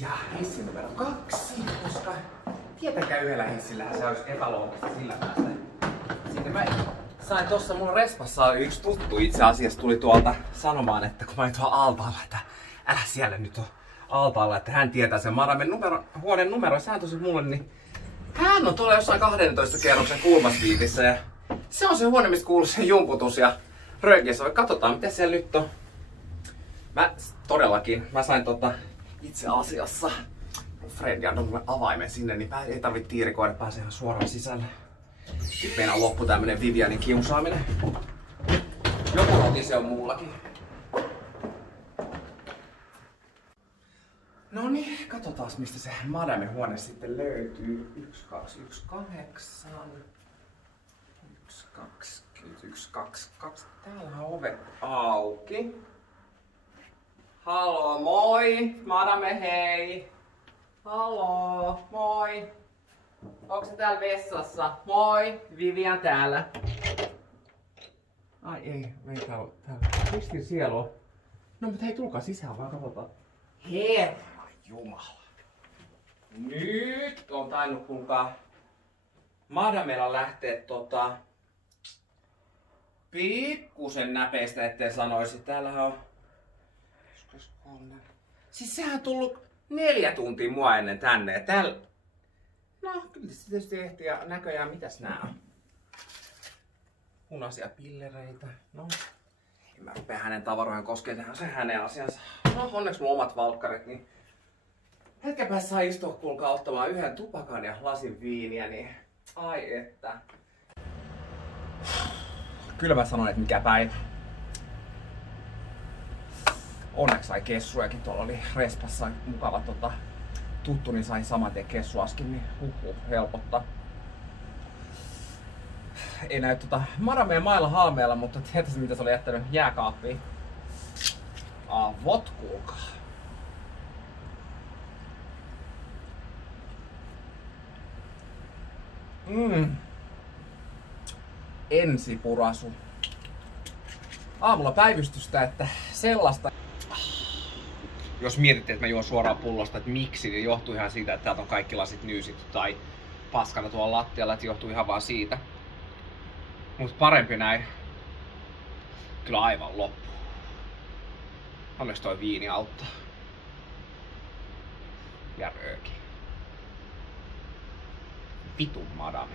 Ja hissi numero 2, koska tietenkään yhdellä hissillähän se olisi epäloogista sillä päästä. Sitten mä sain tossa mun respassa yksi tuttu itse asiassa tuli tuolta sanomaan, että kun mä olin tuolla altaalla, että älä siellä nyt on altaalla, että hän tietää sen Madamen huoneen numero ja sään tosi mulle, niin hän on tuolla jossain 12 kerroksen kulmasviitissä ja se on se huone, mistä kuuluu se jumputus ja röökiä. Katsotaan mitä siellä nyt on. Mä sain itse asiassa Fred antoi mulle avaimen sinne, niin ei tarvitse tiirikoida, pääsee ihan suoraan sisälle. Nyt meidän loppu tämmönen Vivianin kiusaaminen. Joku roti se on mullakin. No niin, katsotaan mistä se Madamen huone sitten löytyy. 1, 2, 1, 8. 1, 2, 1, 2, 2. Täällä on ovet auki. Haloo, moi! Madame, hei! Haloo, moi! Onko se täällä vessassa? Moi! Vivian täällä. Ai ei täällä. Miksi siellä on? No mutta hei, tulkaa sisään vaan katsotaan. Herra Jumala. Nyt on tainnut kuulkaa Madamella lähteä pikkusen näpeistä, ettei sanoisi. Täällähän on... Siis sehän on tullut 4 tuntia mua ennen tänne ja täällä... No, kyllä se tietysti ehti ja näköjään mitäs nää on? Punaisia pillereitä. No, en mä rupea hänen tavaroihin koskemaan, se hänen asiansa. No, onneksi mun omat valkkarit, niin... Hetken päässä saa istua kuulkaa ottamaan yhden tupakan ja lasin viiniä, niin... Ai että... Kyllä mä sanoin, että mikä päivä. Onneksi sai kessujakin, tuolla oli respassa mukava tuttu, niin sai saman tien kessuaskin, niin helpottaa. Ei näy Madameen mailla haameella, mutta tietysti mitä se oli jättänyt jääkaappiin. Avot kuulkaa. Ensipurasu. Aamulla päivystystä, että sellaista. Jos mietitte, että mä juon suoraan pullosta, että miksi, niin johtuu ihan siitä, että täältä on kaikki lasit nyysitty tai paskana tuolla lattialla, että johtuu ihan vaan siitä. Mut parempi näin. Kyllä aivan loppu. Onneksi toi viini auttaa. Ja rööki. Vitun Madame.